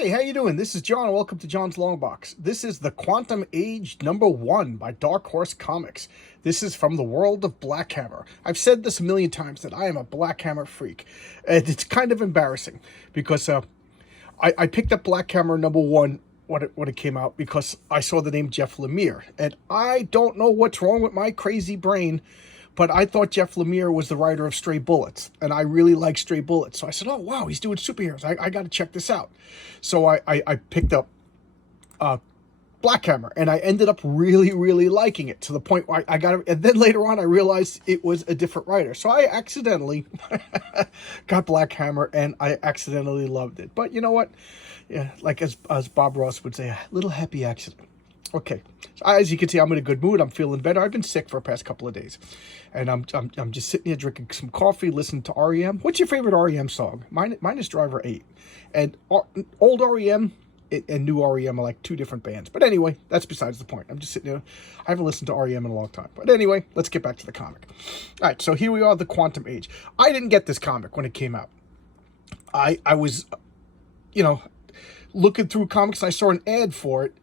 Hey, how you doing? This is John. Welcome to John's Long Box. This is The Quantum Age #1 by Dark Horse Comics. This is from the world of Black Hammer. I've said this a million times that I am a Black Hammer freak. And it's kind of embarrassing because I picked up Black Hammer #1 when it came out because I saw the name Jeff Lemire. And I don't know what's wrong with my crazy brain, but I thought Jeff Lemire was the writer of Stray Bullets, and I really like Stray Bullets. So I said, oh, wow, he's doing superheroes. I got to check this out. So I picked up Black Hammer, and I ended up really, really liking it to the point where I got it. And then later on, I realized it was a different writer. So I accidentally got Black Hammer, and I accidentally loved it. But you know what? Yeah, like as Bob Ross would say, a little happy accident. Okay, so as you can see, I'm in a good mood. I'm feeling better. I've been sick for the past couple of days, and I'm just sitting here drinking some coffee, listening to REM. What's your favorite REM song? Mine is Driver 8, and old REM and new REM are like two different bands. But anyway, that's besides the point. I'm just sitting here. I haven't listened to REM in a long time. But anyway, let's get back to the comic. All right, so here we are, The Quantum Age. I didn't get this comic when it came out. I was, looking through comics. I saw an ad for it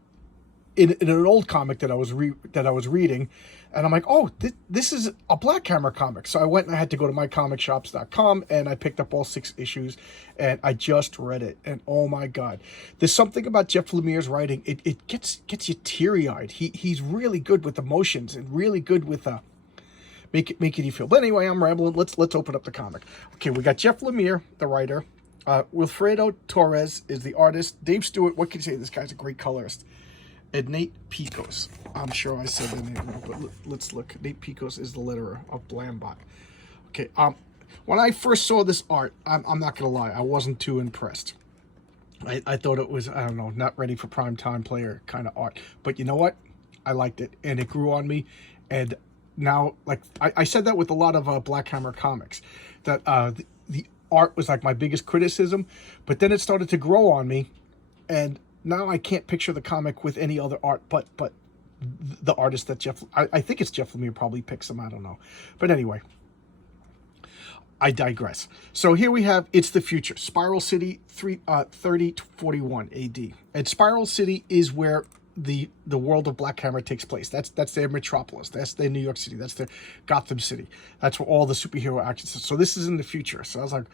in an old comic that I was reading, and I'm like, oh, this is a Black Hammer comic. So I went and I had to go to mycomicshops.com, and I picked up all 6 issues, and I just read it, and oh my God, there's something about Jeff Lemire's writing. It gets you teary-eyed. He's really good with emotions and really good with making you feel. But anyway, I'm rambling. Let's open up the comic. Okay, we got Jeff Lemire, the writer. Wilfredo Torres is the artist. Dave Stewart, what can you say? This guy's a great colorist. And Nate Picos. I'm sure I said the name wrong, but let's look. Nate Picos is the letterer of Blambot. Okay, when I first saw this art, I'm not going to lie, I wasn't too impressed. I thought it was, I don't know, not ready for prime time player kind of art. But you know what? I liked it, and it grew on me. And now, like, I said that with a lot of Black Hammer comics, that the art was like my biggest criticism, but then it started to grow on me, and now I can't picture the comic with any other art but the artist that I think it's Jeff Lemire probably picks them, I don't know. But anyway, I digress. So here we have It's the Future, Spiral City 3041 AD. And Spiral City is where the world of Black Hammer takes place. That's their metropolis. That's their New York City. That's their Gotham City. That's where all the superhero action is. So this is in the future. So I was like,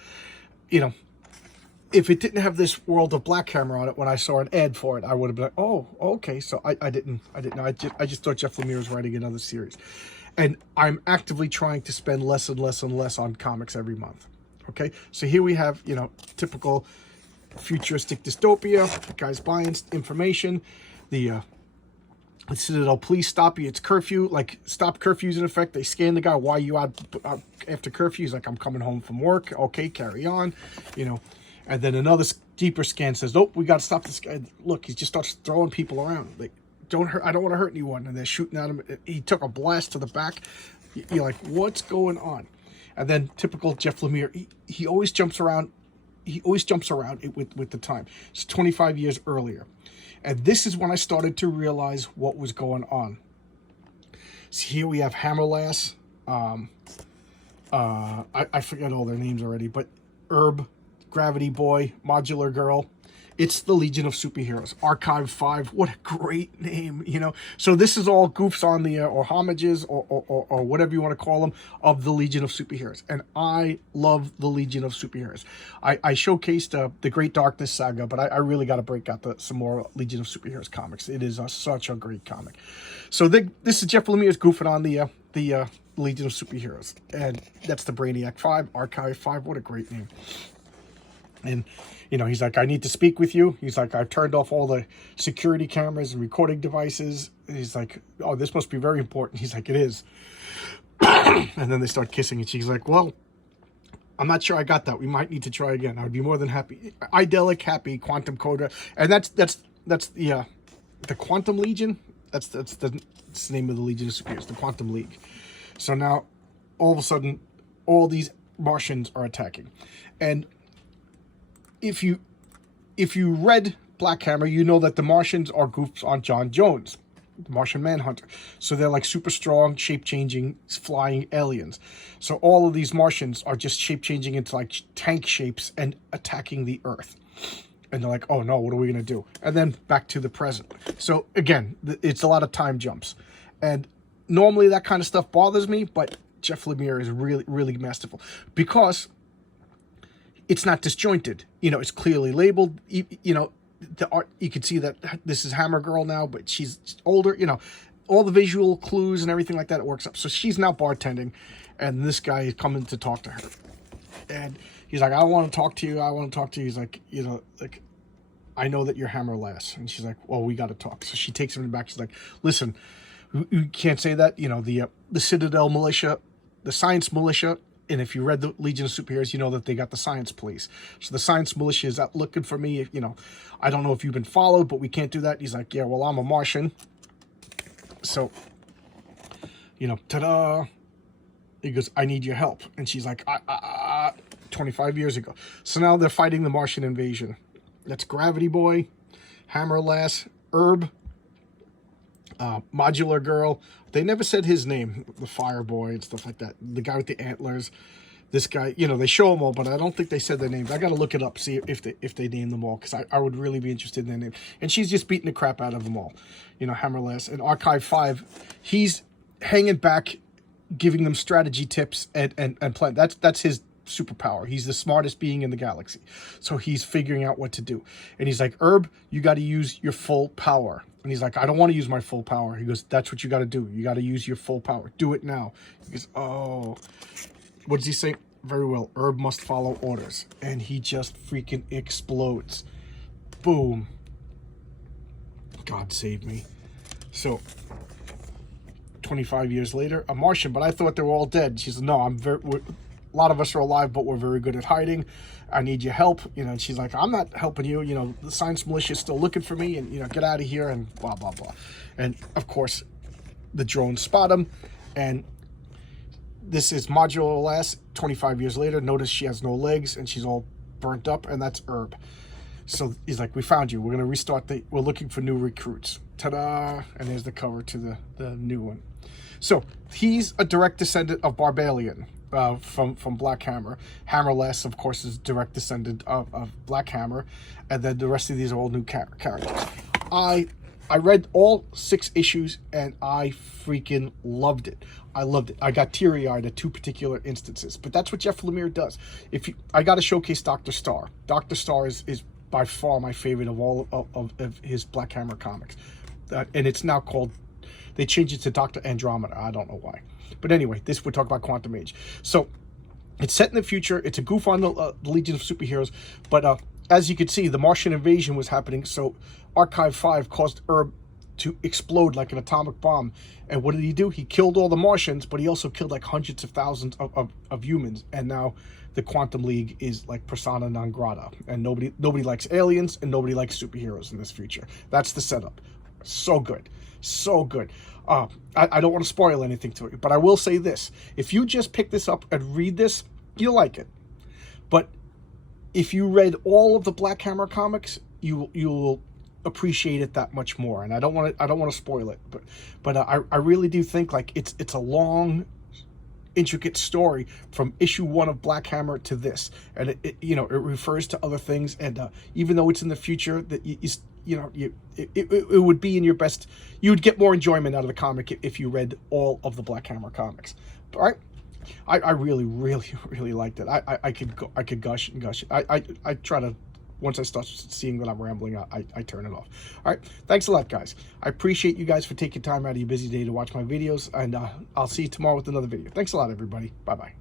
if it didn't have this world of Black Hammer on it, when I saw an ad for it, I would have been like, oh, okay. So I didn't know. I just thought Jeff Lemire was writing another series. And I'm actively trying to spend less and less and less on comics every month. Okay. So here we have, typical futuristic dystopia. The guy's buying information. The Citadel police stop you. It's curfew. Like, stop curfew's in effect. They scan the guy. Why are you out after curfew? He's like, I'm coming home from work. Okay, carry on. And then another deeper scan says, nope, we got to stop this guy. Look, he just starts throwing people around. Like, don't hurt. I don't want to hurt anyone. And they're shooting at him. He took a blast to the back. You're like, what's going on? And then typical Jeff Lemire, he always jumps around. He always jumps around with the time. It's 25 years earlier. And this is when I started to realize what was going on. So here we have Hammerlass. I forget all their names already, but Herb, Gravity Boy, Modular Girl. It's the Legion of Superheroes. Archive 5, what a great name, So this is all goofs on the, or homages, or whatever you want to call them, of the Legion of Superheroes. And I love the Legion of Superheroes. I showcased the Great Darkness saga, but I really got to break out some more Legion of Superheroes comics. It is such a great comic. So this is Jeff Lemire's goofing on the Legion of Superheroes. And that's the Brainiac 5, Archive 5, what a great name. And, he's like, I need to speak with you. He's like, I've turned off all the security cameras and recording devices. And he's like, oh, this must be very important. He's like, it is. And then they start kissing, and she's like, well, I'm not sure I got that. We might need to try again. I would be more than happy. Idyllic, happy, Quantum Coda. And that's the Quantum Legion. That's the name of the Legion of Superheroes, the Quantum League. So now, all of a sudden, all these Martians are attacking. And if you read Black Hammer, you know that the Martians are goofs on John Jones, the Martian Manhunter. So they're like super strong, shape-changing, flying aliens. So all of these Martians are just shape-changing into like tank shapes and attacking the Earth. and they're like, oh no, what are we going to do? And then back to the present. So again, it's a lot of time jumps. And normally that kind of stuff bothers me, but Jeff Lemire is really, really masterful because it's not disjointed. You know, it's clearly labeled. You know, the art, you can see that this is Hammer Girl now, but she's older. You know, all the visual clues and everything like that, it works up. So she's now bartending, and this guy is coming to talk to her. And he's like, I want to talk to you. I want to talk to you. He's like, you know, like, I know that you're Hammer Lass. And she's like, well, we got to talk. So she takes him back. She's like, listen, you can't say that. You know, the Citadel militia, the science militia, and if you read the Legion of Superheroes, you know that they got the science police. So the science militia is out looking for me. You know, I don't know if you've been followed, but we can't do that. He's like, yeah, well, I'm a Martian. So, you know, ta-da. He goes, I need your help. And she's like, 25 years ago. So now they're fighting the Martian invasion. That's Gravity Boy, Hammer Lass, Herb, Modular Girl. They never said his name, the Fire Boy and stuff like that. The guy with the antlers. This guy, you know, they show them all, but I don't think they said their names. I got to look it up, see if they name them all, because I would really be interested in their name. And she's just beating the crap out of them all. You know, Hammer Lass. And Archive 5, he's hanging back, giving them strategy tips and plan. That's his superpower. He's the smartest being in the galaxy. So he's figuring out what to do. And he's like, Herb, you got to use your full power. And he's like, I don't want to use my full power. He goes, that's what you got to do. You got to use your full power. Do it now. He goes, oh. What does he say? Very well. Herb must follow orders. And he just freaking explodes. Boom. God save me. So 25 years later, a Martian, but I thought they were all dead. She says, no, a lot of us are alive, but we're very good at hiding. I need your help. You know, and she's like, I'm not helping you. You know, the science militia is still looking for me, and, you know, get out of here, and blah, blah, blah. And, of course, the drones spot him, and this is Modular Lass, 25 years later. Notice she has no legs, and she's all burnt up, and that's Herb. So he's like, we found you. We're going to restart we're looking for new recruits. Ta-da! And there's the cover to the new one. So he's a direct descendant of Barbalian from Black Hammer. Hammer Lass, of course, is direct descendant of Black Hammer. And then the rest of these are all new characters. I read all 6 issues, and I freaking loved it. I loved it. I got teary-eyed at 2 particular instances. But that's what Jeff Lemire does. I got to showcase Dr. Star. Dr. Star is by far my favorite of all of his Black Hammer comics. And it's now called, they changed it to Dr. Andromeda. I don't know why. But anyway, we're talking about Quantum Age. So it's set in the future. It's a goof on the Legion of Superheroes. But as you can see, the Martian invasion was happening. So Archive 5 caused Herb to explode like an atomic bomb. And what did he do? He killed all the Martians, but he also killed like hundreds of thousands of humans. And now the Quantum League is like persona non grata. And nobody likes aliens, and nobody likes superheroes in this future. That's the setup. So good. So good. I don't want to spoil anything to you, but I will say this. If you just pick this up and read this, you'll like it. But if you read all of the Black Hammer comics, you will appreciate it that much more. And I don't want to spoil it, but I really do think like it's a long, intricate story from issue 1 of Black Hammer to this, and it you know, it refers to other things, and even though it's in the future, that it would be in your best, you would get more enjoyment out of the comic if you read all of the Black Hammer comics. All right, I really, really, really liked it. I could gush and gush. I try to, once I start seeing that I'm rambling, I turn it off. All right, thanks a lot, guys. I appreciate you guys for taking time out of your busy day to watch my videos, and I'll see you tomorrow with another video. Thanks a lot, everybody. Bye-bye.